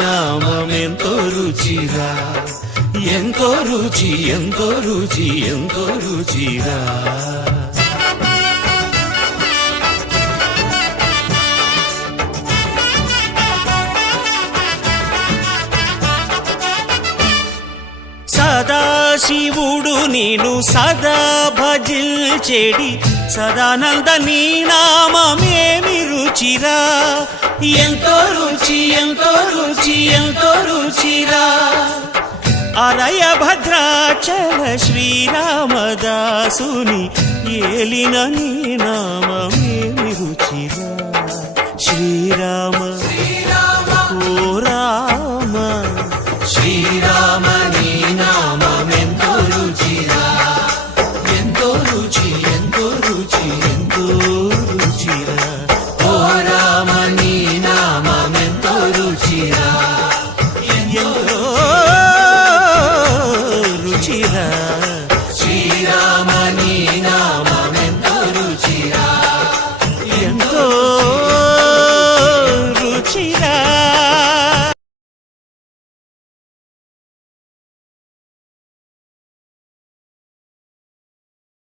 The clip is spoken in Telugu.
నామెంతో రుచిరా, ఎంతో రుచి, ఎంతో రుచి, ఎంతో రుచిరా. సదాశివుడు నేను సదా భజిల్చెడి సదానంద నీ నామమేమి రుచిరా, ఎంతో రుచి, ఎంతో రుచి, ఎంతో రుచిరా. అలయ భద్రాచల శ్రీరామదాసుని ఏలిన నీ నామమేమి రుచిరా. శ్రీరామ ఓ రామ, శ్రీరామ నీ నామమెంతో రుచిరా, ఎంతో రుచి, ఎంతో రుచి, ఎంతో రుచిరా. ఓ రామ నీ నామమెంతో రుచిరా, ఎంతో రుచిరా.